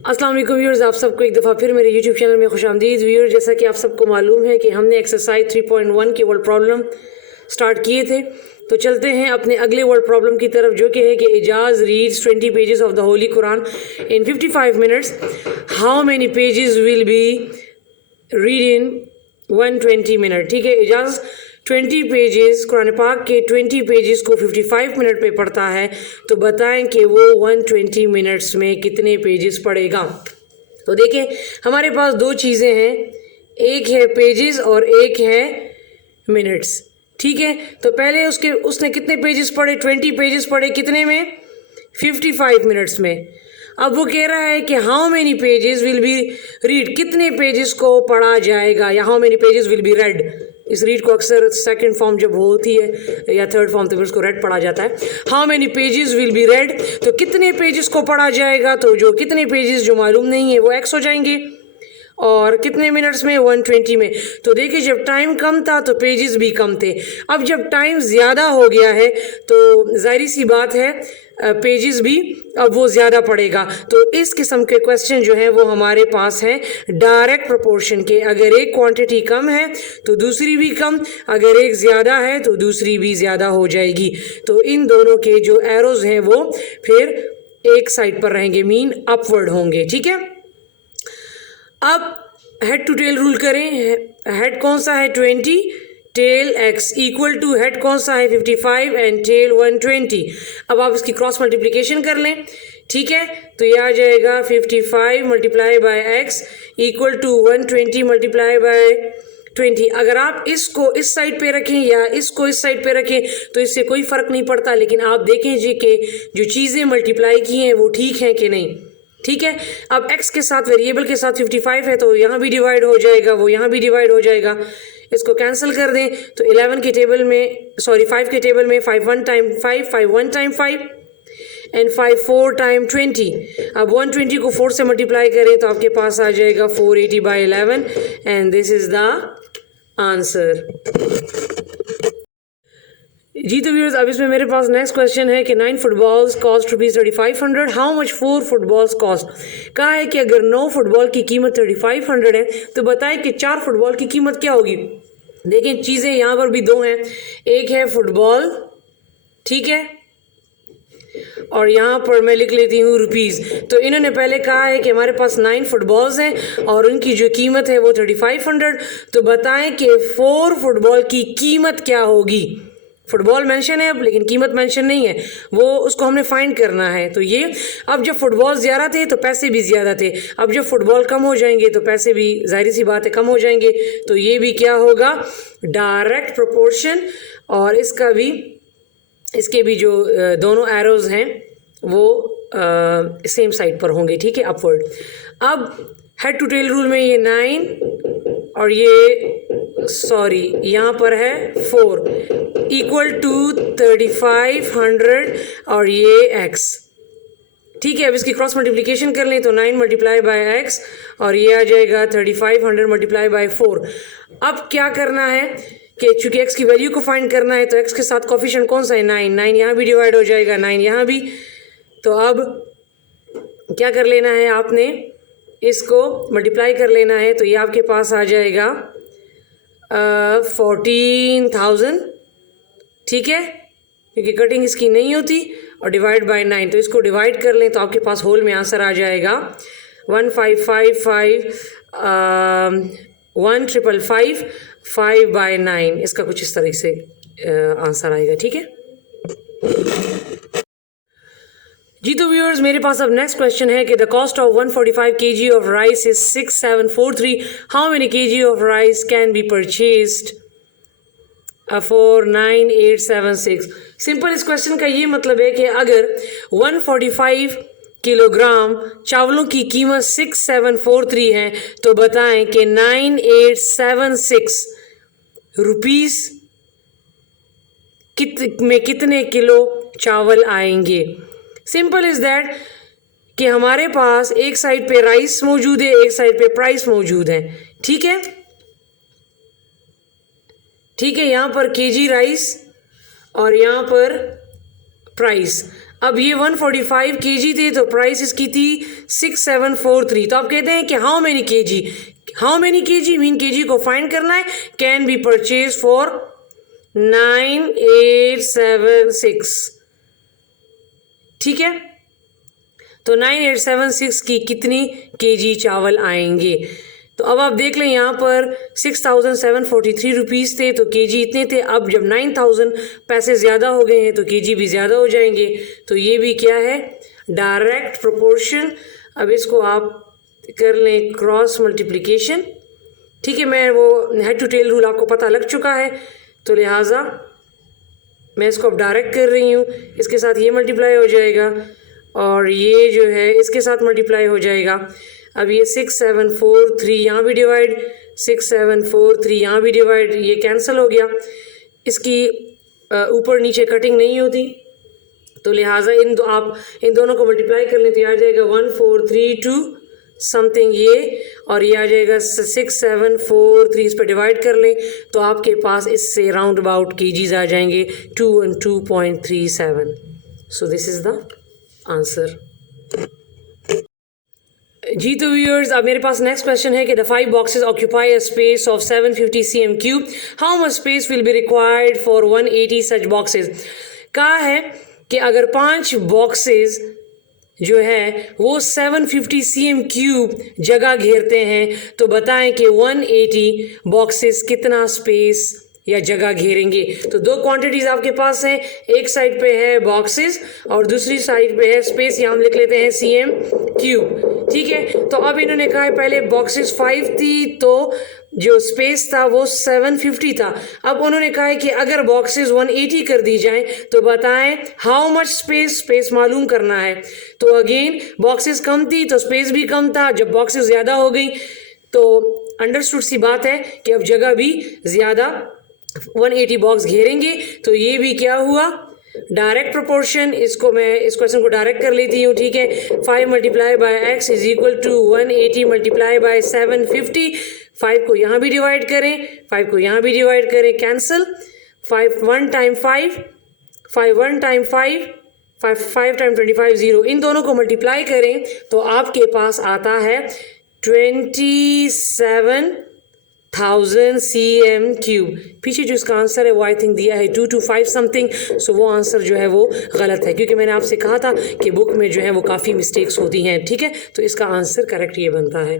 अस्सलाम वालेकुम व्यूअर्स, आप सबको एक दफ़ा फिर मेरे यूट्यूब चैनल में खुशामदीद। व्यूअर्स, जैसा कि आप सबको मालूम है कि हमने एक्सरसाइज 3.1 के वर्ड प्रॉब्लम स्टार्ट किए थे, तो चलते हैं अपने अगले वर्ड प्रॉब्लम की तरफ, जो कि है कि Ejaz reads 20 pages of the holy Quran in 55 minutes. How many pages will be read in 120 minute. ठीक है, एजाज 20 पेजेस कुरान पाक के 20 पेजेस को 55 मिनट पे पढ़ता है, तो बताएं कि वो 120 मिनट्स में कितने पेजेस पढ़ेगा। तो देखें, हमारे पास दो चीज़ें हैं, एक है पेजेस और एक है मिनट्स। ठीक है, तो पहले उसने कितने पेजेस पढ़े, 20 पेजेस पढ़े, कितने में, 55 मिनट्स में। अब वो कह रहा है कि how many pages will be read, कितने पेजेस को पढ़ा जाएगा, या how many pages will B red. इस रीड को अक्सर सेकंड फॉर्म जब होती है या थर्ड फॉर्म, तो फिर उसको रेड पढ़ा जाता है। How many pages will B red, तो कितने पेजेस को पढ़ा जाएगा, तो जो कितने पेजेस जो मालूम नहीं है वो एक्स हो जाएंगे, और कितने मिनट्स में, 120 में। तो देखिए, जब टाइम कम था तो पेजेस भी कम थे। अब जब टाइम ज़्यादा हो गया है तो जाहिर सी बात है पेजेस भी अब वो ज़्यादा पड़ेगा। तो इस किस्म के क्वेश्चन जो हैं वो हमारे पास हैं डायरेक्ट प्रोपोर्शन के। अगर एक क्वांटिटी कम है तो दूसरी भी कम, अगर एक ज़्यादा है तो दूसरी भी ज़्यादा हो जाएगी। तो इन दोनों के जो एरोज़ हैं वो फिर एक साइड पर रहेंगे, मीन अपवर्ड होंगे। ठीक है, अब हेड टू टेल रूल करें। हेड कौन सा है, 20, tail x equal to head कौन सा है, 55 एंड टेल 120। अब आप इसकी क्रॉस मल्टीप्लिकेशन कर लें। ठीक है, तो ये आ जाएगा 55 multiply by x equal to 120 multiply by 20। अगर आप इसको इस साइड पे रखें या इसको इस साइड पे रखें तो इससे कोई फ़र्क नहीं पड़ता, लेकिन आप देखें जी कि जो चीज़ें मल्टीप्लाई की हैं वो ठीक हैं कि नहीं। ठीक है, अब x के साथ, वेरिएबल के साथ 55 है तो यहाँ भी डिवाइड हो जाएगा, वो यहाँ भी डिवाइड हो जाएगा। इसको कैंसिल कर दें तो 11 के टेबल में, सॉरी 5 के टेबल में 5 1 टाइम 5, 5 1 टाइम 5 एंड 5 4 टाइम 20। अब 120 को 4 से मल्टीप्लाई करें तो आपके पास आ जाएगा 480 by 11 and this is the answer. जी तो व्यूअर्स, अब इसमें मेरे पास नेक्स्ट क्वेश्चन है कि 9 footballs cost ₹3500, how much 4 footballs cost. कहा है कि अगर 9 फुटबॉल की कीमत 3500 है तो बताएं कि 4 फुटबॉल की कीमत क्या होगी। देखें, चीज़ें यहाँ पर भी दो हैं, एक है फुटबॉल, ठीक है, और यहाँ पर मैं लिख लेती हूँ रुपीज़। तो इन्होंने पहले कहा है कि हमारे पास 9 फुटबॉल्स हैं और उनकी जो कीमत है वो 3500। तो बताएं कि 4 फुटबॉल की कीमत क्या होगी। फुटबॉल मेंशन है अब, लेकिन कीमत मेंशन नहीं है, वो उसको हमने फाइंड करना है। तो ये, अब जब फुटबॉल ज़्यादा थे तो पैसे भी ज़्यादा थे, अब जब फुटबॉल कम हो जाएंगे तो पैसे भी जाहिर सी बात है कम हो जाएंगे। तो ये भी क्या होगा, डायरेक्ट प्रोपोर्शन, और इसके भी जो दोनों एरोज़ हैं वो सेम साइड पर होंगे। ठीक है, अपवर्ड। अब हेड टू टेल रूल में ये 9 और ये, सॉरी, यहाँ पर है 4 इक्वल टू 3500 और ये x। ठीक है, अब इसकी क्रॉस मल्टीप्लिकेशन कर लें तो 9 मल्टीप्लाई बाय x और ये आ जाएगा 3500 मल्टीप्लाई बाय 4। अब क्या करना है कि चूंकि x की वैल्यू को फाइंड करना है तो x के साथ कोफिशिएंट कौन सा है, 9, 9 यहाँ भी डिवाइड हो जाएगा, 9 यहाँ भी। तो अब क्या कर लेना है, आपने इसको मल्टीप्लाई कर लेना है, तो ये आपके पास आ जाएगा 14,000। ठीक है, क्योंकि कटिंग इसकी नहीं होती, और डिवाइड बाय 9, तो इसको डिवाइड कर लें तो आपके पास होल में आंसर आ जाएगा 1555 1555 5/9। इसका कुछ इस तरह से आंसर आएगा। ठीक है जी, तो व्यूअर्स, मेरे पास अब नेक्स्ट क्वेश्चन है कि the cost of 145 kg of rice is 6743, how many kg of rice can be purchased for 9876। Simple, इस क्वेश्चन का ये मतलब है कि अगर 145 किलोग्राम चावलों की कीमत 6743 है तो बताएं कि 9876 रुपीस में कितने किलो चावल आएंगे। सिंपल इज दैट कि हमारे पास एक साइड पे राइस मौजूद है, एक साइड पे प्राइस मौजूद है। ठीक है, ठीक है, यहाँ पर केजी राइस और यहाँ पर प्राइस। अब ये 145 kg थे तो प्राइस इसकी थी 6743। तो आप कहते हैं कि how many kg mean kg को फाइंड करना है, कैन बी परचेज फॉर 9876। ठीक है, तो 9876 की कितनी kg चावल आएंगे। तो अब आप देख लें यहाँ पर 6743 रुपीज़ थे तो kg इतने थे। अब जब 9000 पैसे ज़्यादा हो गए हैं तो kg भी ज़्यादा हो जाएंगे। तो ये भी क्या है, डायरेक्ट प्रोपोर्शन। अब इसको आप कर लें क्रॉस मल्टीप्लिकेशन। ठीक है, मैं वो हेड टू टेल रूल आपको पता लग चुका है, तो लिहाजा मैं इसको अब डायरेक्ट कर रही हूँ। इसके साथ ये मल्टीप्लाई हो जाएगा और ये जो है इसके साथ मल्टीप्लाई हो जाएगा। अब ये 6743 यहाँ भी डिवाइड, 6743 यहाँ भी डिवाइड, ये कैंसिल हो गया। इसकी ऊपर नीचे कटिंग नहीं होती, तो लिहाजा आप इन दोनों को मल्टीप्लाई कर लें तो ये आ जाएगा 1432 समथिंग ये, और ये आ जाएगा 6743। इस पर डिवाइड कर लें तो आपके पास इससे राउंड अबाउट केजीज आ जाएंगे 212.37। So this is the answer. जी तो व्यूअर्स, अब मेरे पास नेक्स्ट क्वेश्चन है कि the 5 boxes occupy a space of 750 cm cube, how much space will be required for 180 such boxes. कहा है कि अगर 5 बॉक्सेस जो है वो 750 cm क्यूब जगह घेरते हैं तो बताएं कि 180 बॉक्सेस कितना स्पेस या जगह घेरेंगे। तो दो क्वांटिटीज आपके पास हैं, एक साइड पे है बॉक्सेस और दूसरी साइड पे है स्पेस, यहाँ हम लिख लेते हैं cm क्यूब। ठीक है, तो अब इन्होंने कहा है पहले बॉक्सेस 5 थी तो जो स्पेस था वो 750 था। अब उन्होंने कहा है कि अगर बॉक्सेस 180 कर दी जाएं तो बताएं हाउ मच स्पेस मालूम करना है। तो अगेन बॉक्सेस कम थी तो स्पेस भी कम था, जब बॉक्सेस ज़्यादा हो गई तो अंडरस्टूड सी बात है कि अब जगह भी ज़्यादा 180 बॉक्स घेरेंगे। तो ये भी क्या हुआ, डायरेक्ट प्रोपोर्शन। इसको मैं इस क्वेश्चन को डायरेक्ट कर लेती हूँ। ठीक है, 5 multiply by X is equal to 180 multiply by 750। 5 को यहाँ भी डिवाइड करें, 5 को यहाँ भी डिवाइड करें, कैंसिल। 5 1 time 5, 5 1 time 5, 5 time 25 0। इन दोनों को मल्टीप्लाई करें तो आपके पास आता है 27,000 cm क्यूब। पीछे जो इसका आंसर है वो आई थिंक दिया है 225 समथिंग, सो वो आंसर जो है वो गलत है, क्योंकि मैंने आपसे कहा था कि बुक में जो है वो काफ़ी मिस्टेक्स होती हैं। ठीक है, तो इसका आंसर करेक्ट ये बनता है।